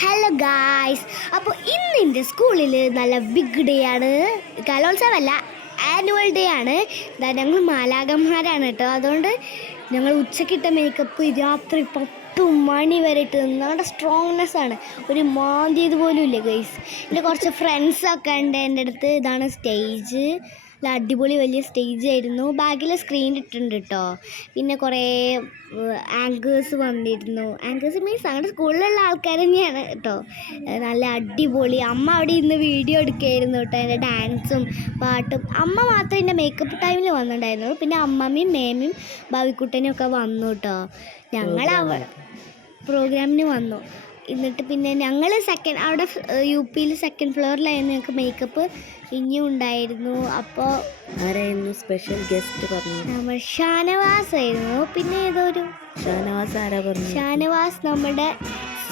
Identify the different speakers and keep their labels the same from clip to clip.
Speaker 1: Hello guys അപ്പോൾ ഇന്ന് എന്റെ സ്കൂളിൽ നല്ല ബിഗ് ഡേ ആണ്. കലോത്സവമല്ല ആനുവൽ ഡേ ആണ്. ഞങ്ങൾ മാലാകന്മാരാണ് കേട്ടോ. അതുകൊണ്ട് ഞങ്ങൾ ഉച്ചക്കിട്ട മേക്കപ്പ് രാത്രി പത്ത് മണി വരെ ഇട്ട് നമ്മുടെ സ്ട്രോങ്നെസ് ആണ്. ഒരു മാന്തിയത് പോലും ഇല്ല ഗൈസ് എന്റെ കുറച്ച് ഫ്രണ്ട്സൊക്കെ ഉണ്ട് എന്റെ അടുത്ത്. ഇതാണ് സ്റ്റേജ് നല്ല അടിപൊളി വലിയ സ്റ്റേജ് ആയിരുന്നു. ബാക്കിൽ സ്ക്രീൻ ഇട്ടിട്ടുണ്ട് കേട്ടോ പിന്നെ കുറേ ആങ്കേഴ്സ് വന്നിരുന്നു. ആങ്കേഴ്സ് മീൻസ് ഞങ്ങളുടെ സ്കൂളിലുള്ള ആൾക്കാർ തന്നെയാണ് കേട്ടോ നല്ല അടിപൊളി. അമ്മ അവിടെ ഇന്ന് വീഡിയോ എടുക്കുകയായിരുന്നു കേട്ടോ എന്റെ ഡാൻസും പാട്ടും. അമ്മ മാത്രമേ എന്റെ മേക്കപ്പ് ടൈമിൽ വന്നിട്ടുണ്ടായിരുന്നുള്ളൂ പിന്നെ അമ്മമ്മയും മേമയും ഭാവിക്കുട്ടനും ഒക്കെ വന്നു കേട്ടോ ഞങ്ങൾ അവ പ്രോഗ്രാമിന് വന്നു. എന്നിട്ട് പിന്നെ ഞങ്ങൾ സെക്കൻഡ് അവിടെ യു പിയിൽ സെക്കൻഡ് ഫ്ലോറിലായിരുന്നു ഞങ്ങൾക്ക് മേക്കപ്പ് ഇനിയും ഉണ്ടായിരുന്നു. അപ്പോൾ
Speaker 2: ആരായിരുന്നു? സ്പെഷ്യൽ ഗസ്റ്റ് പറഞ്ഞു.
Speaker 1: നമ്മൾ ഷാനവാസ് ആയിരുന്നു. പിന്നെ ഏതോ ഒരു
Speaker 2: ഷാനവാസ് ആരാ പറഞ്ഞു?
Speaker 1: ഷാനവാസ് നമ്മുടെ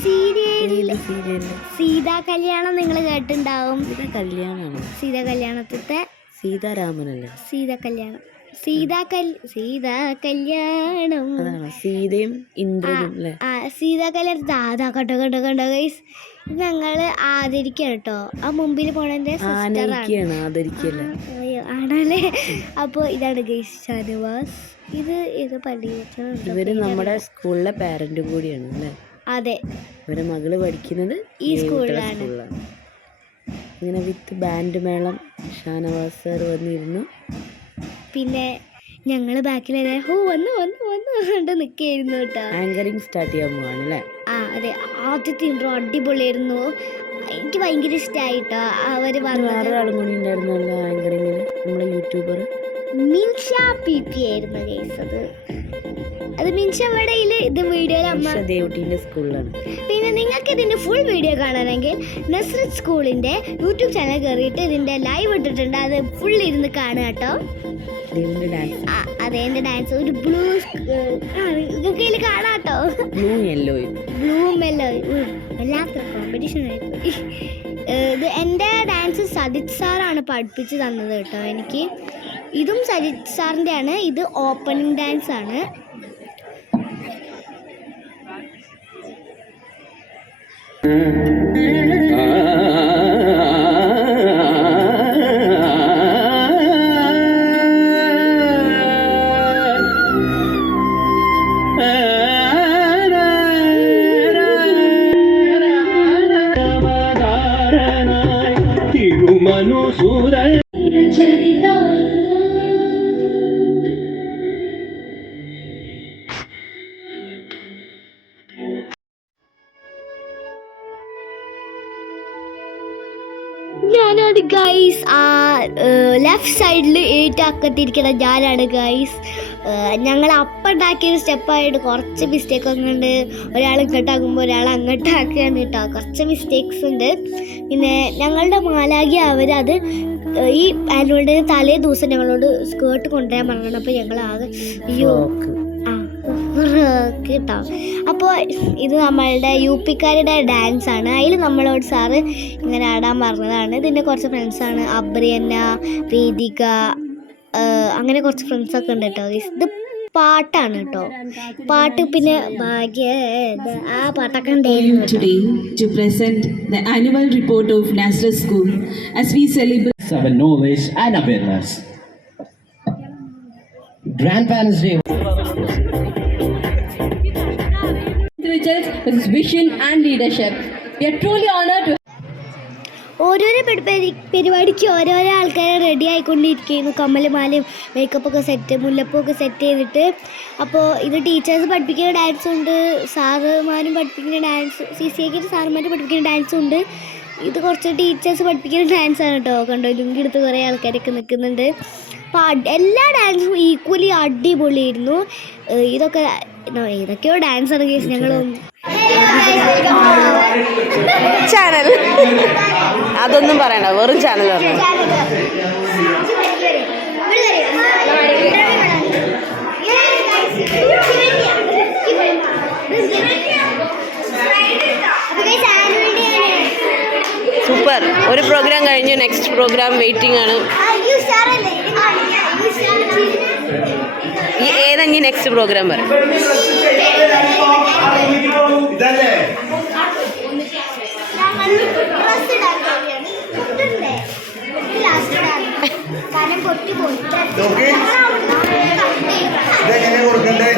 Speaker 1: സീരിയലിൽ
Speaker 2: ഏത്
Speaker 1: സീതാ കല്യാണം നിങ്ങൾ കേട്ടിട്ടുണ്ടാവും.
Speaker 2: ഇത് കല്യാണമാണ്
Speaker 1: സീതാ കല്യാണത്തിത്തെ
Speaker 2: സീതാരാമനല്ലേ?
Speaker 1: സീത കല്യാണം. സീതാ സീതാ കല്യാണം.
Speaker 2: സീതയും ഇന്ദ്രനും
Speaker 1: സീതാ കല്യാണത്തിൽ അതാ കണ്ടോ കണ്ടോ കണ്ടോ ഗൈസ് ഞങ്ങൾ ആദരിക്കണം കേട്ടോ ആ മുമ്പിൽ പോണെന്റെ ആണല്ലേ? അപ്പൊ ഇതാണ് ഗൈസ് ഷാനവാസ്. ഇത് ഇത് പള്ളിയിൽ
Speaker 2: ഇവർ നമ്മുടെ സ്കൂളിലെ പാരന്റും കൂടിയാണ് അല്ലേ?
Speaker 1: അതെ.
Speaker 2: ഇവരെ മകൾ പഠിക്കുന്നത്
Speaker 1: ഈ. സ്കൂളിലാണ്
Speaker 2: ഇങ്ങനെ വിത്ത് ബാൻഡ് മേളം ഷാനവാസ് സാർ വന്നിരുന്നു.
Speaker 1: പിന്നെ ഞങ്ങൾ ബാക്കിൽ ഹോ വന്നു വന്നു വന്നു. കൊണ്ട് നിൽക്കായിരുന്നു കേട്ടോ.
Speaker 2: ആങ്കറിങ് സ്റ്റാർട്ട് ചെയ്യാൻ പോവാണ് അല്ലേ?
Speaker 1: ആ അതെ. ആദ്യത്തെ ഇൻട്രോ അടിപൊളിയായിരുന്നു. എനിക്ക് ഭയങ്കര ഇഷ്ടമായിട്ടോ അവർ വന്നു
Speaker 2: ആളും കൂടി ഉണ്ടായിരുന്നല്ലോ ആങ്കറിങ്ങിൽ നമ്മുടെ യൂട്യൂബർ
Speaker 1: മിൻഷ പി പി ആയിരുന്നു കേസ് അത് അത് മിൻഷ വടയിൽ ഇത് വീഡിയോയിൽ അമ്മ
Speaker 2: ദേവുട്ടീന്റെ സ്കൂളിലാണ്.
Speaker 1: പിന്നെ നിങ്ങൾക്ക് ഇതിന്റെ ഫുൾ വീഡിയോ കാണണമെങ്കിൽ നസ്രത് സ്കൂളിന്റെ യൂട്യൂബ് ചാനൽ കയറിയിട്ട് ഇതിന്റെ ലൈവ് ഇട്ടിട്ടുണ്ട്. അത് ഫുൾ ഇരുന്ന് കാണുക കേട്ടോ. അതെ എന്റെ ഡാൻസ് ഒരു ബ്ലൂ നിങ്ങൾക്ക് ഇതിൽ കാണാം
Speaker 2: ബ്ലൂ യെല്ലോ
Speaker 1: ബ്ലൂ എല്ലാം വല്ലാത്ത കോമ്പറ്റീഷൻ ആയിപ്പോയി ഇത് എന്റെ ഡാൻസ് സജിത് സാറാണ് പഠിപ്പിച്ച് തന്നത് കേട്ടോ എനിക്ക്. ഇതും സജിത് സാറിന്റെ ആണ് ഇത് ഓപ്പണിംഗ് ഡാൻസ് ആണ്.
Speaker 3: തിരുമനുസൂര
Speaker 1: ലെഫ്റ്റ് സൈഡിൽ ഏറ്റാക്കത്തിരിക്കുന്ന ഞാനാണ് ഗൈസ് ഞങ്ങൾ അപ്പം ഉണ്ടാക്കിയ സ്റ്റെപ്പായിട്ട് കുറച്ച് മിസ്റ്റേക്ക് ഒക്കെ ഉണ്ട് ഒരാൾ ഇങ്ങോട്ടാക്കുമ്പോൾ ഒരാൾ അങ്ങോട്ടാക്കുകയാണ് കേട്ടോ. കുറച്ച് മിസ്റ്റേക്സ് ഉണ്ട് പിന്നെ ഞങ്ങളുടെ മാലാകി അവരത് ഈ ആനുവൽ ഡേ തലേ ദിവസം ഞങ്ങളോട് സ്കേർട്ട് കൊണ്ടുവരാൻ പറഞ്ഞു അപ്പോൾ ഞങ്ങൾ ആകെ അയ്യോ കേട്ടോ. അപ്പോൾ ഇത് നമ്മളുടെ യു പിക്കാരുടെ ഡാൻസ് ആണ്. അതിൽ നമ്മളോട് സാറ് ഇങ്ങനെ ആടാൻ പറഞ്ഞതാണ്. ഇതിന്റെ കുറച്ച് ഫ്രണ്ട്സാണ് അബ്രിയന്ന വേദിക ആ, അങ്ങനെ കുറച്ച് ഫ്രണ്ട്സൊക്കെ ഉണ്ട് കേട്ടോ. ഇത് പാട്ടാണ് കേട്ടോ. പാട്ട് പിന്നെ ഭാഗ്യ ആ പാട്ടൊക്കെ ഉണ്ടായിരുന്നു
Speaker 3: Grandparents today
Speaker 4: individuals with his vision and leadership. We are truly honored to
Speaker 1: ഓരോരോ പരി- പരി- പരിപാടിക്ക് ഓരോരോ ആൾക്കാരെ റെഡി ആയിക്കൊണ്ടിരിക്കുന്നു. കമ്മലുമാലയും മേക്കപ്പൊക്കെ സെറ്റ് മുല്ലപ്പൊക്കെ സെറ്റ് ചെയ്തിട്ട്. അപ്പോൾ ഇത് ടീച്ചേഴ്സ് പഠിപ്പിക്കുന്ന ഡാൻസ് ഉണ്ട്. സാറുമാരും പഠിപ്പിക്കുന്ന ഡാൻസ് സി സി ഐക്ക് സാറുമാരും പഠിപ്പിക്കുന്ന ഡാൻസ് ഉണ്ട്. ഇത് കുറച്ച് ടീച്ചേഴ്സ് പഠിപ്പിക്കുന്ന ഡാൻസ് ആണ് കേട്ടോ കണ്ടോ? ലുങ്കി എടുത്ത് കുറേ ആൾക്കാരൊക്കെ നിൽക്കുന്നുണ്ട്. അപ്പോൾ എല്ലാ ഡാൻസും ഈക്വലി അടിപൊളിയായിരുന്നു. ഇതൊക്കെ ന- ഏതൊക്കെയോ ആണ് കേസ് ഞങ്ങൾ
Speaker 2: ചാനൽ അതൊന്നും പറയണ്ട വെറും ചാനൽ പറഞ്ഞു സൂപ്പർ ഒരു പ്രോഗ്രാം കഴിഞ്ഞു നെക്സ്റ്റ് പ്രോഗ്രാം വെയിറ്റിംഗ് ആണ്. ഈ ഏതഞ്ഞി നെക്സ്റ്റ് പ്രോഗ്രാം
Speaker 5: വരും ഇതെങ്ങനെ കൊടുക്കണ്ടേ?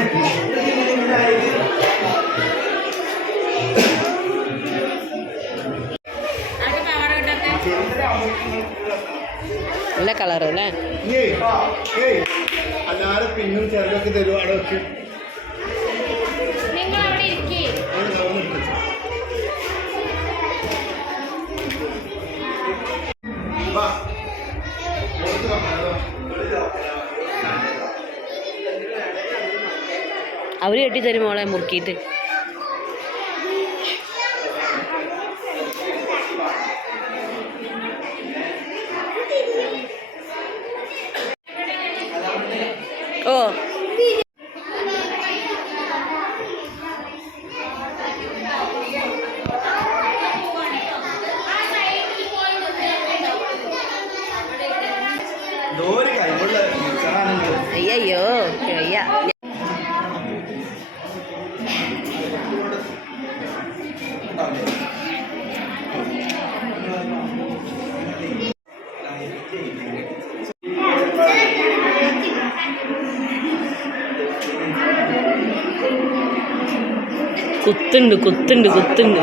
Speaker 4: അവർ കെട്ടി തരും മോളെ മുറുക്കിയിട്ട്. കുത്തുണ്ട് കുത്തുണ്ട് കുത്തുണ്ട്.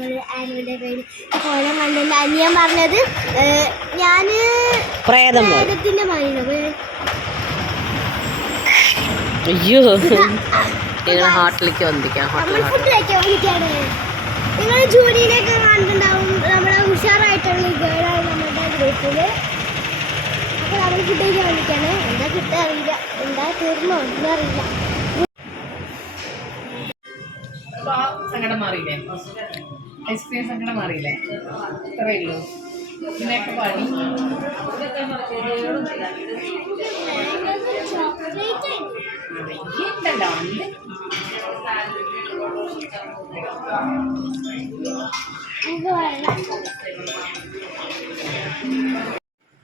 Speaker 1: ഞങ്ങൾ ആനുവൽ ഡേ കോലം കണ്ടല്ല. അനിയൻ പറഞ്ഞത് ഞാൻ
Speaker 2: പ്രേതം പോലെ.
Speaker 1: പ്രേതത്തിന്റെ മാതിരി
Speaker 2: അയ്യോ. ഞങ്ങൾ ഹോട്ടലിലേക്ക് വന്നിരിക്കാം
Speaker 1: നിങ്ങൾ ജൂലിയിലേക്ക് കണ്ടിട്ടുണ്ടാവും നമ്മളെ ഉഷാറായിട്ടുള്ള ഗേളാണ് നമ്മുടെ ഗ്രൂപ്പിൽ അപ്പോൾ നമ്മൾ ഫുഡ് കഴിക്കാൻ വേണ്ടിയിട്ടാണ്. എന്താ കിട്ടുക അറിയില്ല എന്താ തീർന്നോ? ഒന്നും അറിയില്ല.
Speaker 6: സങ്കടം മാറിയില്ലേ? ഐസ്ക്രീം സങ്കടം മാറിയില്ലേ? ഇത്രയേ ഉള്ളൂ. ഇതിനൊക്കെ പണി.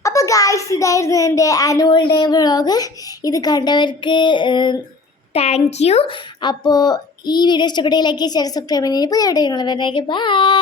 Speaker 1: അപ്പോൾ ഗായ്സ് ഇതായിരുന്നു എന്റെ ആനുവൽ ഡേ വ്ളോഗ് ഇത് കണ്ടവർക്ക് താങ്ക് യു. അപ്പോൾ ഈ വീഡിയോ ഇഷ്ടപ്പെട്ട ലൈക്ക് ഷെയർ സബ്സ്ക്രൈബ് പുതിയ വീഡിയോ നിങ്ങൾ ബൈ